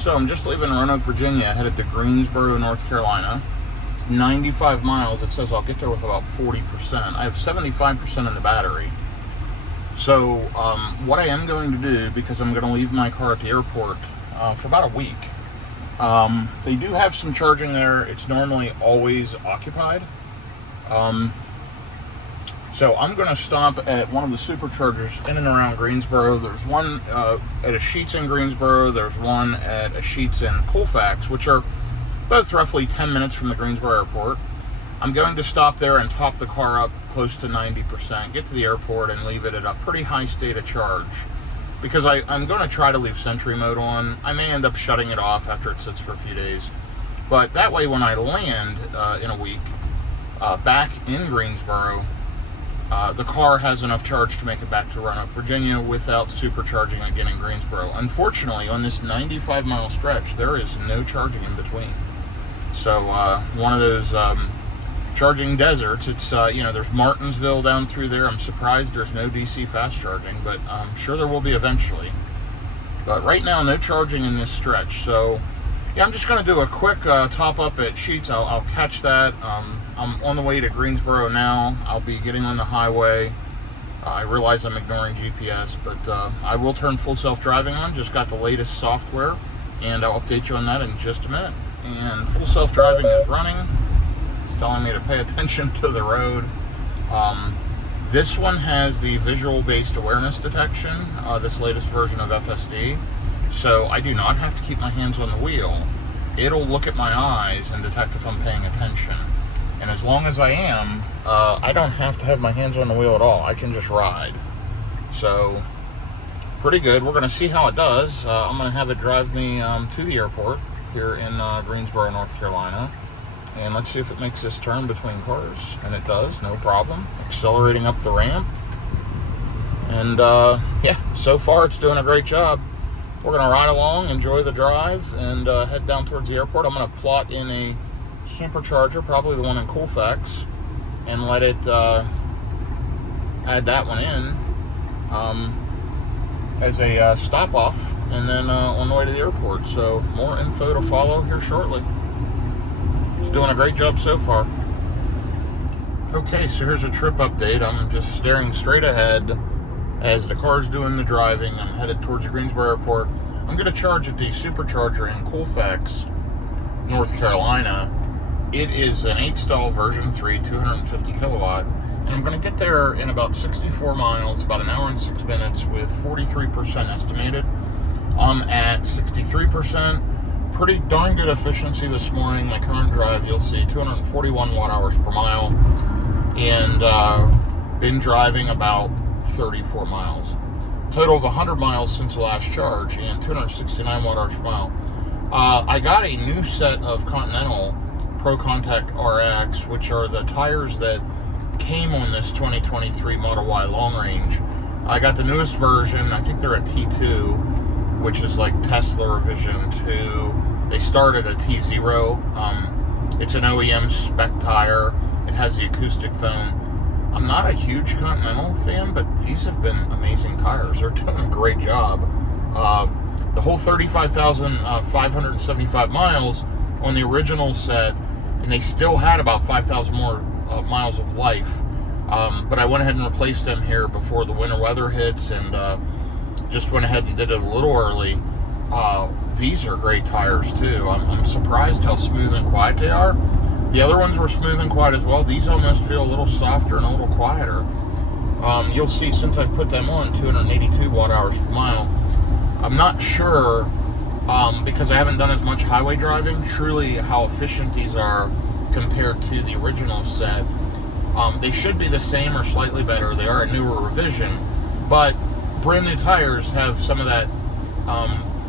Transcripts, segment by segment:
So I'm just leaving Roanoke, Virginia, headed to Greensboro, North Carolina. It's 95 miles. It says I'll get there with about 40%. I have 75% in the battery. So what I am going to do, because I'm going to leave my car at the airport for about a week, they do have some charging there. It's normally always occupied. So I'm going to stop at one of the superchargers in and around Greensboro. There's one at a Sheetz in Greensboro. There's one at a Sheetz in Colfax, which are both roughly 10 minutes from the Greensboro airport. I'm going to stop there and top the car up close to 90%, get to the airport and leave it at a pretty high state of charge. Because I'm going to try to leave Sentry mode on. I may end up shutting it off after it sits for a few days. But that way when I land in a week back in Greensboro, the car has enough charge to make it back to Roanoke, Virginia without supercharging again in Greensboro. Unfortunately, on this 95-mile stretch, there is no charging in between. So one of those charging deserts. It's, there's Martinsville down through there. I'm surprised there's no DC fast charging, but I'm sure there will be eventually. But right now, no charging in this stretch. So, yeah, I'm just going to do a quick top up at Sheetz. I'll catch that. I'm on the way to Greensboro now. I'll be getting on the highway. I realize I'm ignoring GPS, but I will turn full self-driving on. Just got the latest software, and I'll update you on that in just a minute. And full self-driving is running. It's telling me to pay attention to the road. This one has the visual-based awareness detection, this latest version of FSD. So I do not have to keep my hands on the wheel. It'll look at my eyes and detect if I'm paying attention. And as long as I am, I don't have to have my hands on the wheel at all. I can just ride. So, pretty good. We're going to see how it does. I'm going to have it drive me to the airport here in Greensboro, North Carolina. And let's see if it makes this turn between cars. And it does, no problem. Accelerating up the ramp. And, yeah, so far it's doing a great job. We're going to ride along, enjoy the drive, and head down towards the airport. I'm going to plot in a Supercharger, probably the one in Colfax, and let it add that one in as a stop-off, and then on the way to the airport. So more info to follow here shortly. It's doing a great job so far. Okay, so here's a trip update. I'm just staring straight ahead as the car's doing the driving. I'm headed towards the Greensboro airport. I'm going to charge at the Supercharger in Colfax, North Carolina. It is an 8-stall version 3, 250 kilowatt. And I'm going to get there in about 64 miles, about an hour and 6 minutes, with 43% estimated. I'm at 63%. Pretty darn good efficiency this morning. My current drive, you'll see 241 watt hours per mile. And been driving about 34 miles. Total of 100 miles since the last charge and 269 watt hours per mile. I got a new set of Continental Pro Contact RX, which are the tires that came on this 2023 Model Y long range. I got the newest version. I think they're a T2, which is like Tesla Revision 2. They started a T0. It's an OEM spec tire. It has the acoustic foam. I'm not a huge Continental fan, but these have been amazing tires. They're doing a great job. The whole 35,575 miles on the original set, and they still had about 5,000 more miles of life. But I went ahead and replaced them here before the winter weather hits, and just went ahead and did it a little early. These are great tires too. I'm surprised how smooth and quiet they are. The other ones were smooth and quiet as well. These almost feel a little softer and a little quieter. You'll see since I've put them on, 282 watt hours per mile. I'm not sure, because I haven't done as much highway driving, truly how efficient these are compared to the original set. They should be the same or slightly better. They are a newer revision, but brand new tires have some of that,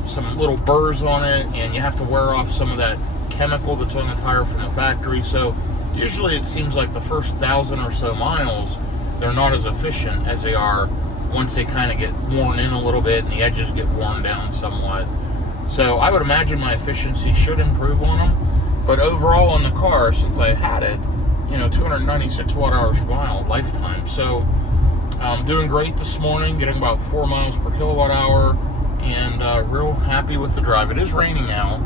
some little burrs on it, and you have to wear off some of that chemical that's on the tire from the factory. So usually it seems like the first 1,000 or so miles, they're not as efficient as they are once they kind of get worn in a little bit and the edges get worn down somewhat. So I would imagine my efficiency should improve on them. But overall on the car, since I had it, 296 watt hours per mile lifetime. So I'm doing great this morning, getting about 4 miles per kilowatt hour, and real happy with the drive. It is raining out.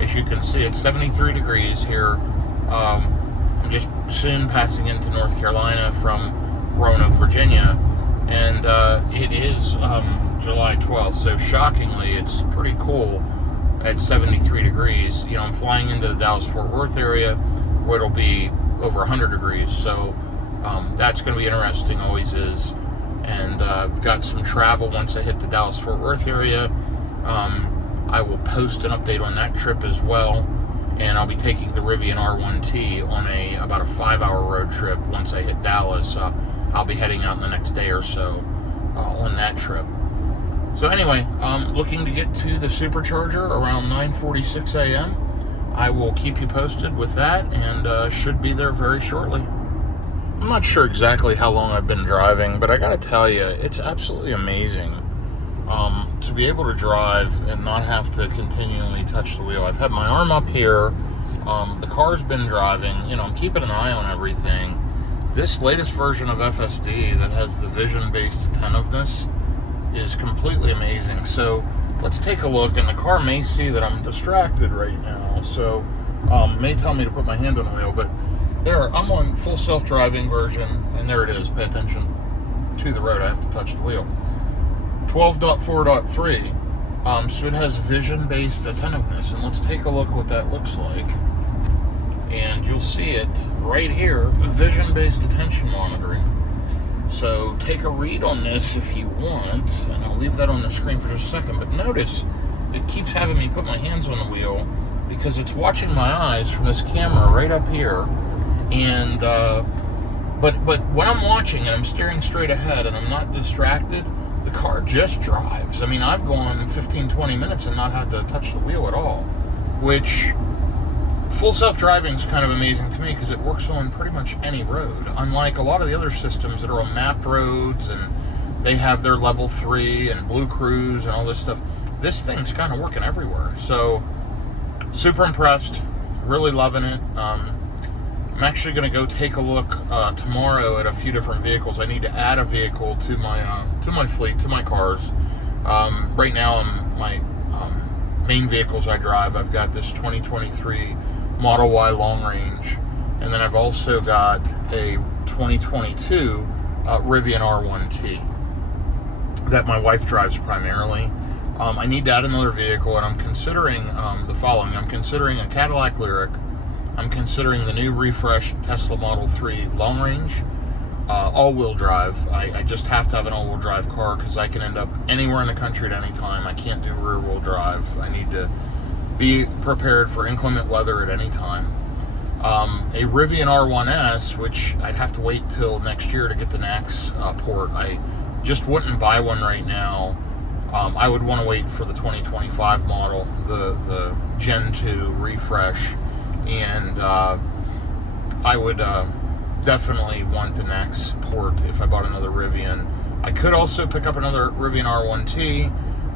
As you can see, it's 73 degrees here. I'm just soon passing into North Carolina from Roanoke, Virginia, and it is July 12th, so shockingly, it's pretty cool at 73 degrees. You know, I'm flying into the Dallas-Fort Worth area, where it'll be over 100 degrees, so that's going to be interesting, always is. And I've got some travel once I hit the Dallas-Fort Worth area. I will post an update on that trip as well, and I'll be taking the Rivian R1T on about a 5-hour road trip once I hit Dallas. I'll be heading out in the next day or so on that trip. So anyway, looking to get to the Supercharger around 9:46 a.m. I will keep you posted with that, and should be there very shortly. I'm not sure exactly how long I've been driving, but I gotta tell you, it's absolutely amazing to be able to drive and not have to continually touch the wheel. I've had my arm up here. The car's been driving. You know, I'm keeping an eye on everything. This latest version of FSD that has the vision-based attentiveness is completely amazing. So let's take a look, and the car may see that I'm distracted right now, so may tell me to put my hand on the wheel, but there, I'm on full self-driving version, and there it is. Pay attention to the road. I have to touch the wheel. 12.4.3, so it has vision-based attentiveness, and let's take a look what that looks like. And you'll see it right here, vision-based attention monitoring. So take a read on this if you want, and I'll leave that on the screen for just a second. But notice, it keeps having me put my hands on the wheel because it's watching my eyes from this camera right up here. And but when I'm watching and I'm staring straight ahead and I'm not distracted, the car just drives. I mean, I've gone 15-20 minutes and not had to touch the wheel at all, which full self-driving is kind of amazing to me because it works on pretty much any road. Unlike a lot of the other systems that are on mapped roads and they have their level 3 and Blue Cruise and all this stuff, this thing's kind of working everywhere. So super impressed, really loving it. I'm actually going to go take a look tomorrow at a few different vehicles. I need to add a vehicle to my fleet, to my cars. Right now, my main vehicles I drive, I've got this 2023 Model Y long range, and then I've also got a 2022 Rivian R1T that my wife drives primarily. I need to add another vehicle, and I'm considering the following. I'm considering a Cadillac Lyriq. I'm considering the new refreshed Tesla Model 3 long range, all-wheel drive. I just have to have an all-wheel drive car because I can end up anywhere in the country at any time. I can't do rear-wheel drive. I need to be prepared for inclement weather at any time. A Rivian R1S, which I'd have to wait till next year to get the NACS port. I just wouldn't buy one right now. I would want to wait for the 2025 model, the Gen 2 refresh, and I would definitely want the NACS port if I bought another Rivian. I could also pick up another Rivian R1T,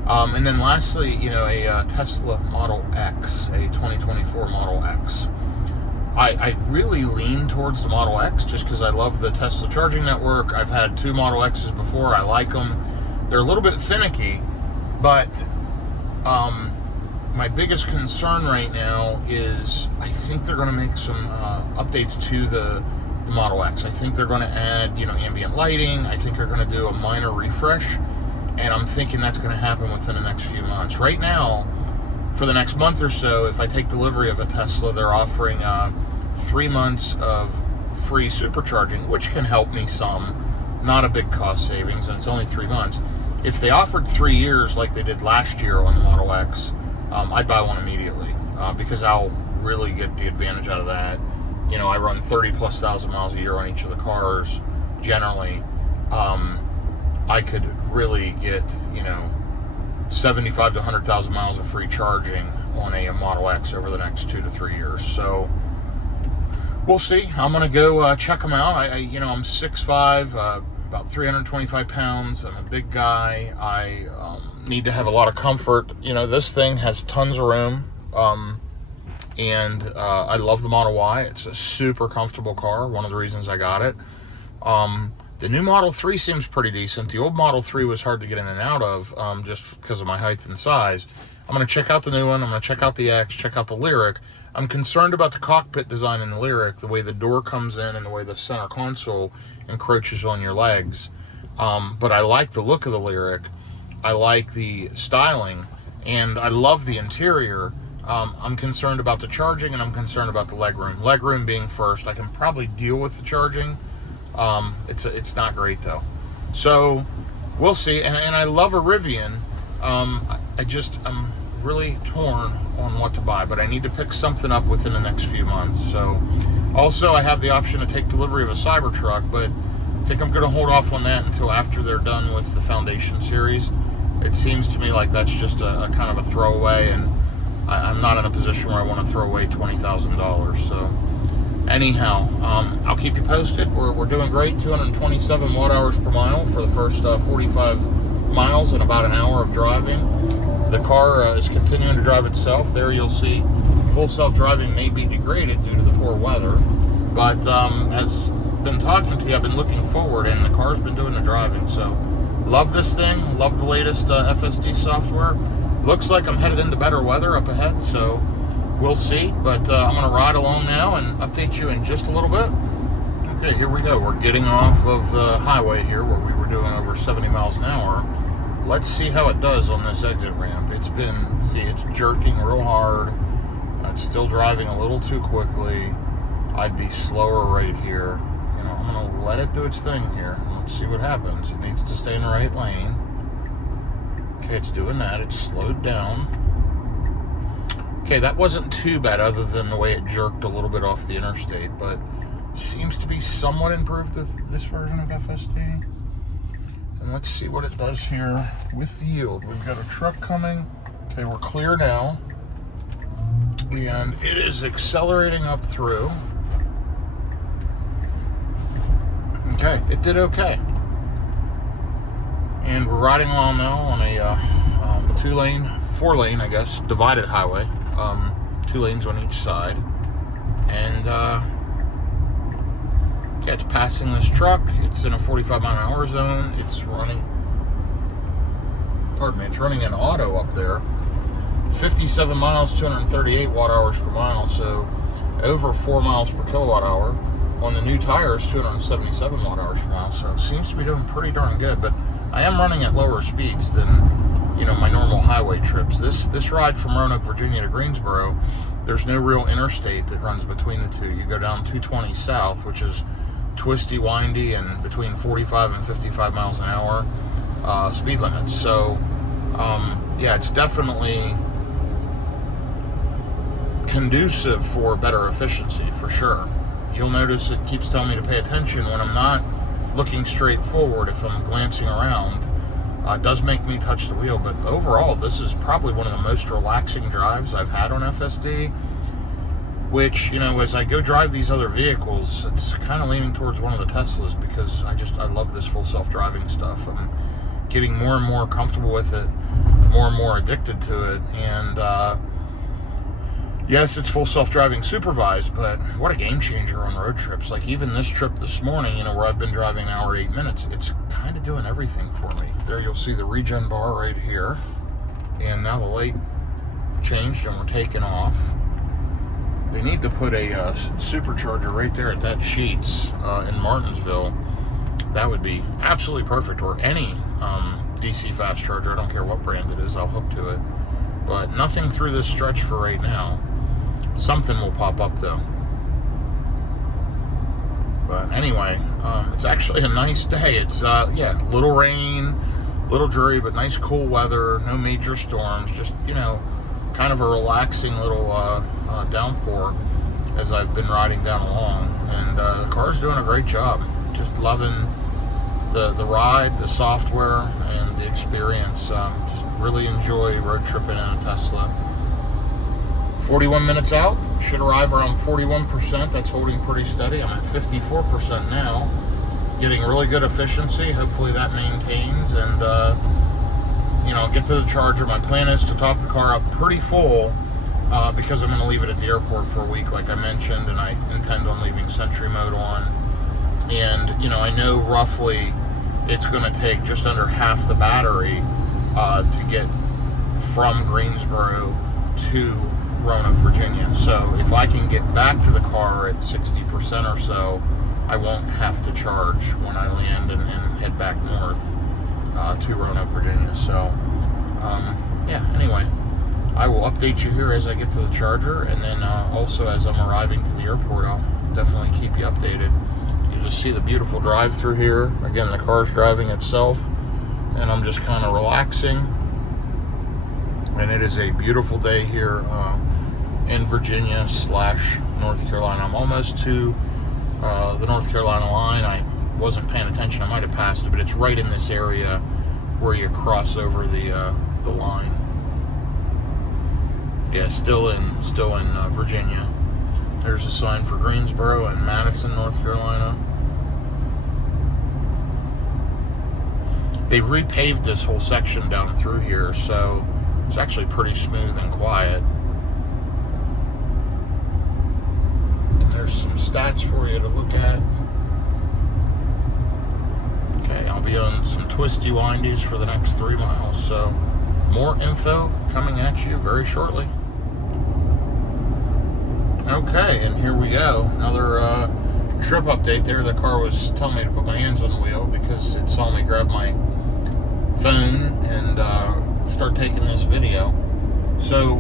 and then lastly, you know, a Tesla Model X, a 2024 Model X. I really lean towards the Model X just because I love the Tesla charging network. I've had 2 Model X's before. I like them. They're a little bit finicky, but my biggest concern right now is I think they're going to make some updates to the Model X. I think they're going to add, you know, ambient lighting. I think they're going to do a minor refresh, and I'm thinking that's going to happen within the next few months. Right now, for the next month or so, if I take delivery of a Tesla, they're offering 3 months of free supercharging, which can help me some. Not a big cost savings, and it's only 3 months. If they offered 3 years like they did last year on the Model X, I'd buy one immediately because I'll really get the advantage out of that. You know, I run 30+ thousand miles a year on each of the cars generally. I could really get, you know, 75 to 100,000 miles of free charging on a Model X over the next 2 to 3 years. So we'll see. I'm gonna go check them out. I'm 6'5", about 325 pounds. I'm a big guy. I need to have a lot of comfort. You know, this thing has tons of room, and I love the Model Y. It's a super comfortable car. One of the reasons I got it. The new Model 3 seems pretty decent. The old Model 3 was hard to get in and out of just because of my height and size. I'm going to check out the new one. I'm going to check out the X, check out the Lyric. I'm concerned about the cockpit design in the Lyric, the way the door comes in and the way the center console encroaches on your legs. But I like the look of the Lyric. I like the styling, and I love the interior. I'm concerned about the charging, and I'm concerned about the legroom. Legroom being first. I can probably deal with the charging. It's not great though. So we'll see. And I love a Rivian. I'm really torn on what to buy, but I need to pick something up within the next few months. So also I have the option to take delivery of a Cybertruck, but I think I'm going to hold off on that until after they're done with the Foundation series. It seems to me like that's just a kind of a throwaway, and I'm not in a position where I want to throw away $20,000. So anyhow, I'll keep you posted. We're doing great, 227 watt hours per mile for the first 45 miles in about an hour of driving. The car is continuing to drive itself. There you'll see full self-driving may be degraded due to the poor weather, but as I've been talking to you, I've been looking forward, and the car's been doing the driving. So love this thing, love the latest FSD software. Looks like I'm headed into better weather up ahead, so we'll see. But I'm going to ride along now and update you in just a little bit. Okay, here we go. We're getting off of the highway here where we were doing over 70 miles an hour. Let's see how it does on this exit ramp. It's jerking real hard. It's still driving a little too quickly. I'd be slower right here. I'm going to let it do its thing here. Let's see what happens. It needs to stay in the right lane. Okay, it's doing that. It's slowed down. Okay, that wasn't too bad other than the way it jerked a little bit off the interstate, but seems to be somewhat improved with this version of FSD. And let's see what it does here with the yield. We've got a truck coming. Okay, we're clear now. And it is accelerating up through. Okay, it did okay. And we're riding along now on a 4-lane, I guess, divided highway. 2 lanes on each side. And yeah, it's passing this truck. It's in a 45 mile an hour zone. It's running an auto up there. 57 miles, 238 watt hours per mile, so over 4 miles per kilowatt hour. On the new tires, 277 watt hours per mile, so it seems to be doing pretty darn good. But I am running at lower speeds than my normal highway trips. This ride from Roanoke, Virginia to Greensboro, there's no real interstate that runs between the two. You go down 220 south, which is twisty, windy, and between 45 and 55 miles an hour speed limits. So yeah, it's definitely conducive for better efficiency, for sure. You'll notice it keeps telling me to pay attention when I'm not looking straight forward. If I'm glancing around, it does make me touch the wheel. But overall, this is probably one of the most relaxing drives I've had on FSD, which, as I go drive these other vehicles, it's kind of leaning towards one of the Teslas, because I love this full self-driving stuff. I'm getting more and more comfortable with it, more and more addicted to it, and yes, it's full self-driving supervised, but what a game changer on road trips. Like even this trip this morning, where I've been driving an hour 8 minutes, it's kind of doing everything for me. There you'll see the regen bar right here. And now the light changed and we're taking off. They need to put a supercharger right there at that Sheetz in Martinsville. That would be absolutely perfect. Or any DC fast charger, I don't care what brand it is, I'll hook to it. But nothing through this stretch for right now. Something will pop up though. But anyway, it's actually a nice day. It's yeah, little rain, little dreary, but nice cool weather. No major storms. Just kind of a relaxing little downpour as I've been riding down along. And the car's doing a great job. Just loving the ride, the software, and the experience. Just really enjoy road tripping in a Tesla. 41 minutes out, should arrive around 41%. That's holding pretty steady. I'm at 54% now, getting really good efficiency. Hopefully that maintains, and get to the charger. My plan is to top the car up pretty full because I'm going to leave it at the airport for a week, like I mentioned, and I intend on leaving Sentry mode on. And, you know, I know roughly it's going to take just under half the battery to get from Greensboro to Roanoke, Virginia. So if I can get back to the car at 60% or so, I won't have to charge when I land and head back north to Roanoke, Virginia. So, yeah, anyway, I will update you here as I get to the charger, and then also as I'm arriving to the airport, I'll definitely keep you updated. You just see the beautiful drive-through here. Again, the car's driving itself, and I'm just kind of relaxing. And it is a beautiful day here in Virginia / North Carolina. I'm almost to the North Carolina line. I wasn't paying attention. I might have passed it, but it's right in this area where you cross over the line. Yeah, still in Virginia. There's a sign for Greensboro and Madison, North Carolina. They repaved this whole section down through here, so it's actually pretty smooth and quiet. And there's some stats for you to look at. Okay, I'll be on some twisty windies for the next 3 miles, so more info coming at you very shortly. Okay, and here we go. Another trip update there. The car was telling me to put my hands on the wheel because it saw me grab my phone and start taking this video. So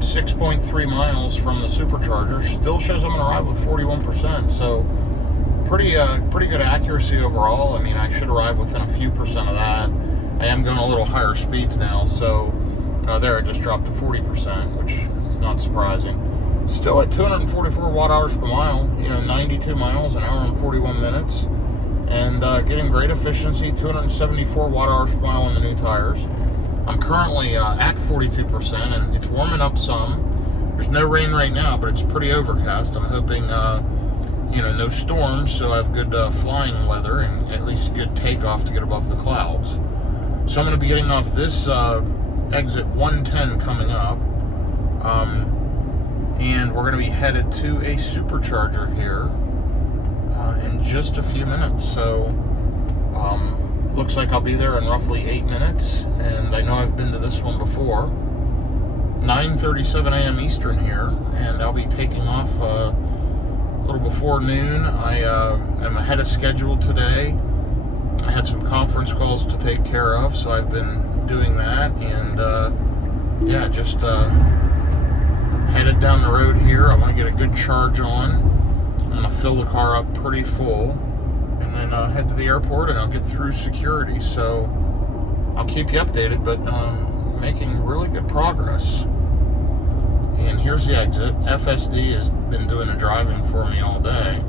6.3 miles from the Supercharger. Still shows I'm going to arrive with 41%. So pretty good accuracy overall. I mean, I should arrive within a few percent of that. I am going a little higher speeds now, so there it just dropped to 40%, which is not surprising. Still at 244 watt-hours per mile, you know, 92 miles an hour and 41 minutes, and getting great efficiency, 274 watt-hours per mile on the new tires. I'm currently at 42%, and it's warming up some. There's no rain right now, but it's pretty overcast. I'm hoping, you know, no storms, so I have good flying weather and at least good takeoff to get above the clouds. So I'm going to be getting off this exit 110 coming up. And we're going to be headed to a Supercharger here in just a few minutes. So looks like I'll be there in roughly 8 minutes. And I know I've been to this one before. 9:37 a.m. Eastern here, and I'll be taking off a little before noon. I am ahead of schedule today. I had some conference calls to take care of, so I've been doing that, and yeah, just headed down the road here. I want to get a good charge on. I'm going to fill the car up pretty full, and then head to the airport, and I'll get through security. So I'll keep you updated, but making really good progress. And here's the exit. FSD has been doing the driving for me all day.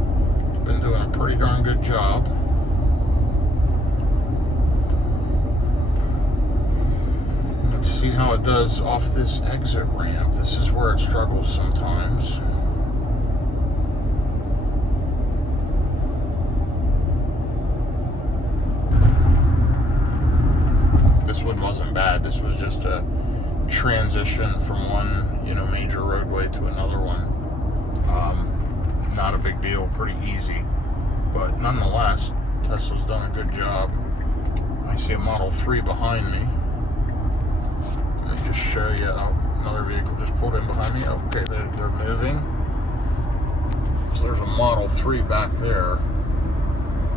It's been doing a pretty darn good job. Let's see how it does off this exit ramp. This is where it struggles sometimes. This one wasn't bad. This was just a transition from one, you know, major roadway to another one. Not a big deal, pretty easy. But nonetheless, Tesla's done a good job. I see a Model 3 behind me. Let me just show you. Oh, another vehicle just pulled in behind me. Okay, they're moving. So there's a Model 3 back there.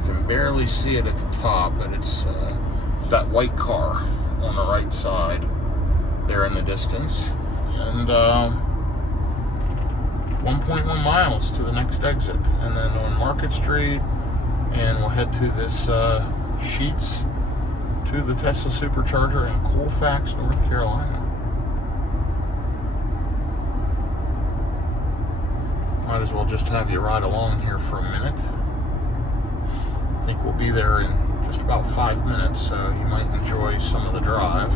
You can barely see it at the top, but it's that white car on the right side there in the distance. And 1.1 miles to the next exit, and then on Market Street, and we'll head to this Sheets to the Tesla Supercharger in Colfax, North Carolina. Might as well just have you ride along here for a minute. I think we'll be there in just about 5 minutes, so you might enjoy some of the drive.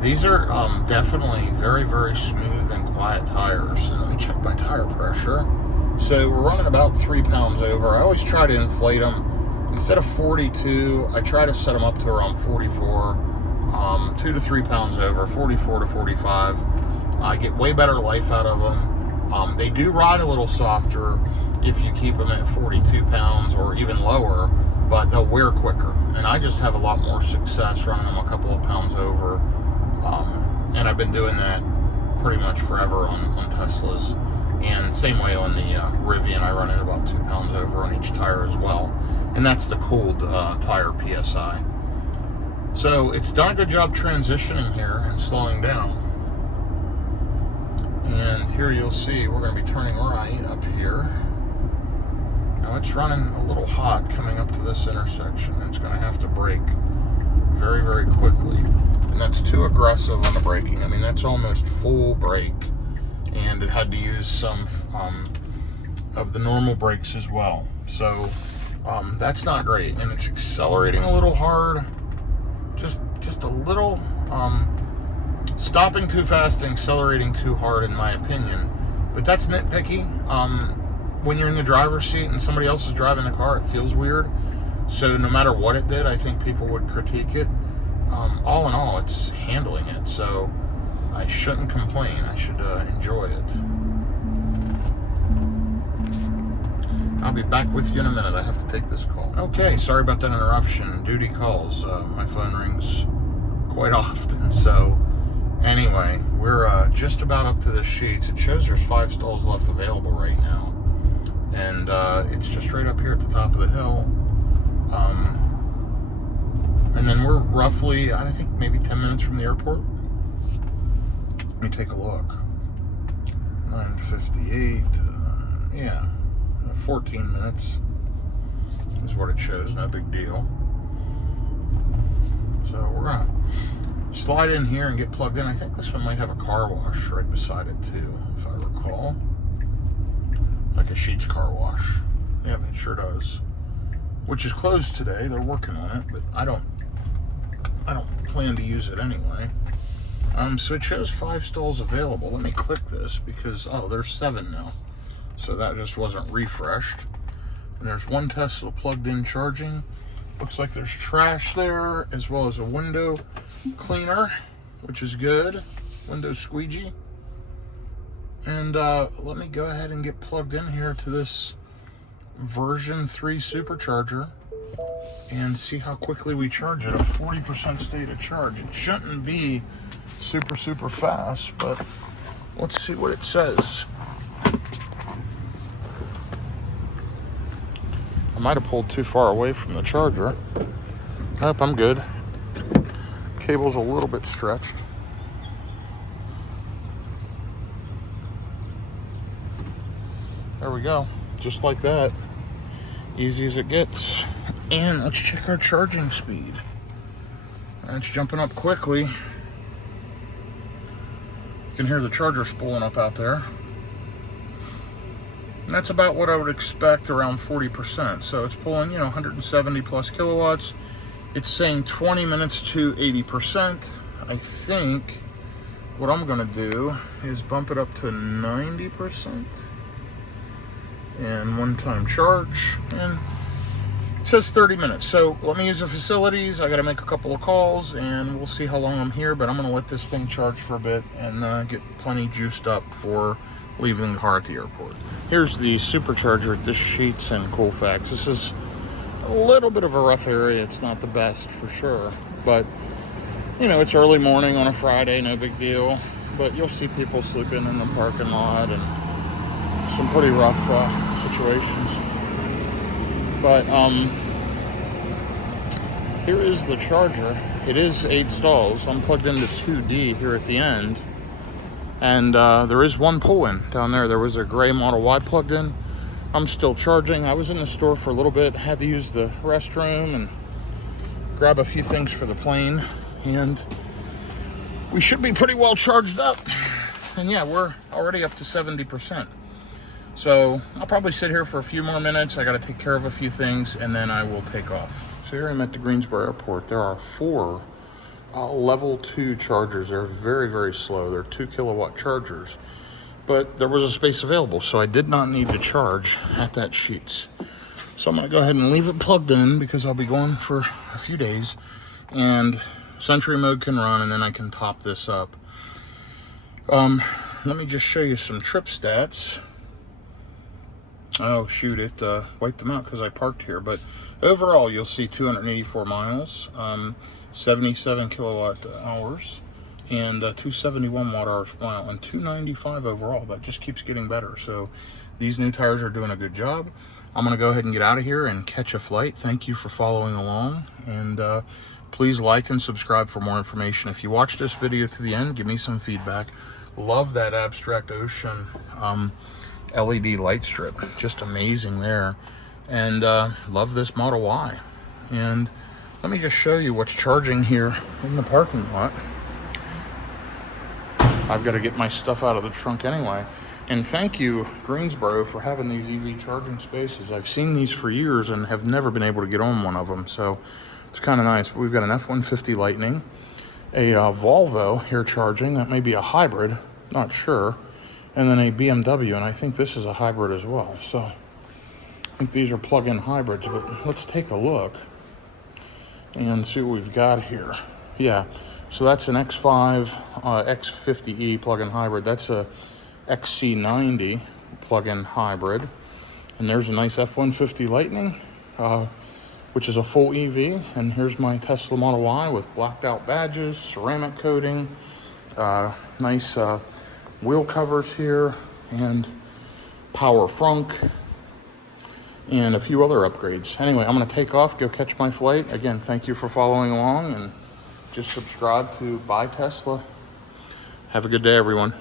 These are definitely very, very smooth and quiet tires. And let me check my tire pressure. So we're running about 3 pounds over. I always try to inflate them. Instead of 42, I try to set them up to around 44. 2 to 3 pounds over, 44 to 45. I get way better life out of them. They do ride a little softer if you keep them at 42 pounds or even lower, but they'll wear quicker. And I just have a lot more success running them a couple of pounds over. And I've been doing that pretty much forever on Teslas. And same way on the Rivian, I run it about 2 pounds over on each tire as well. And that's the cooled tire PSI. So it's done a good job transitioning here and slowing down. And here you'll see we're going to be turning right up here. Now it's running a little hot coming up to this intersection. It's going to have to brake very, very quickly. And that's too aggressive on the braking. I mean, that's almost full brake. And it had to use some of the normal brakes as well. So that's not great. And it's accelerating a little hard. Just a little, stopping too fast and accelerating too hard, in my opinion. But that's nitpicky. When you're in the driver's seat and somebody else is driving the car, it feels weird. So no matter what it did, I think people would critique it. All in all, it's handling it. So I shouldn't complain. I should enjoy it. I'll be back with you in a minute. I have to take this call. Okay, sorry about that interruption. Duty calls. My phone rings quite often. So anyway, we're just about up to the sheets. It shows there's 5 stalls left available right now. And it's just right up here at the top of the hill. And then we're roughly, I think, maybe 10 minutes from the airport. Let me take a look. 9:58. Yeah, 14 minutes is what it shows. No big deal. So we're gonna slide in here and get plugged in. I think this one might have a car wash right beside it too, if I recall. Like a Sheetz car wash. Yep, it sure does. Which is closed today. They're working on it, but I don't plan to use it anyway. So it shows 5 stalls available. Let me click this because, oh, there's 7 now. So that just wasn't refreshed. And there's 1 Tesla plugged in charging. Looks like there's trash there, as well as a window cleaner, which is good. Window squeegee. And let me go ahead and get plugged in here to this version 3 supercharger and see how quickly we charge it. A 40% state of charge. It shouldn't be super fast, but let's see what it says. I might have pulled too far away from the charger. Nope, I'm good. Cable's a little bit stretched. There we go. Just like that. Easy as it gets. And let's check our charging speed. It's jumping up quickly. You can hear the charger spooling up out there. And that's about what I would expect, around 40%. So it's pulling, 170 plus kilowatts. It's saying 20 minutes to 80%. I think what I'm gonna do is bump it up to 90%. And one-time charge, and it says 30 minutes. So let me use the facilities. I got to make a couple of calls, and we'll see how long I'm here. But I'm going to let this thing charge for a bit and get plenty juiced up for leaving the car at the airport. Here's the supercharger at this Sheetz and Colfax. This is a little bit of a rough area. It's not the best for sure, but it's early morning on a Friday, no big deal. But you'll see people sleeping in the parking lot and some pretty rough situations. But here is the charger. It is 8 stalls. I'm plugged into 2D here at the end, and there is 1 pull-in down there. There was a gray Model Y plugged in. I'm still charging. I was in the store for a little bit, had to use the restroom and grab a few things for the plane, and we should be pretty well charged up. And yeah, we're already up to 70%. So I'll probably sit here for a few more minutes. I got to take care of a few things, and then I will take off. So here I'm at the Greensboro airport. There are 4 level 2 chargers. They're very, very slow. They're 2 kilowatt chargers, but there was a space available, so I did not need to charge at that Sheetz. So I'm going to go ahead and leave it plugged in because I'll be going for a few days, and Sentry mode can run, and then I can top this up. Let me just show you some trip stats. Oh shoot, it wiped them out because I parked here. But overall, you'll see 284 miles, 77 kilowatt hours, and 271 watt hours per mile, and 295 overall. That just keeps getting better. So these new tires are doing a good job. I'm going to go ahead and get out of here and catch a flight. Thank you for following along, and please like and subscribe for more information. If you watch this video to the end, give me some feedback. Love that Abstract Ocean LED light strip, just amazing there. And love this Model Y. And let me just show you what's charging here in the parking lot. I've got to get my stuff out of the trunk anyway. And thank you, Greensboro, for having these EV charging spaces. I've seen these for years and have never been able to get on one of them, so it's kind of nice. We've got an F-150 Lightning, a Volvo here charging, that may be a hybrid, not sure, and then a BMW, and I think this is a hybrid as well. So I think these are plug-in hybrids, but let's take a look and see what we've got here. Yeah, so that's an X5 X50E plug-in hybrid. That's a XC90 plug-in hybrid, and there's a nice F-150 Lightning, which is a full EV. And here's my Tesla Model Y with blacked out badges, ceramic coating, nice wheel covers here, and power frunk, and a few other upgrades. Anyway, I'm going to take off, go catch my flight. Again, thank you for following along, and just subscribe to Buy Tesla. Have a good day, everyone.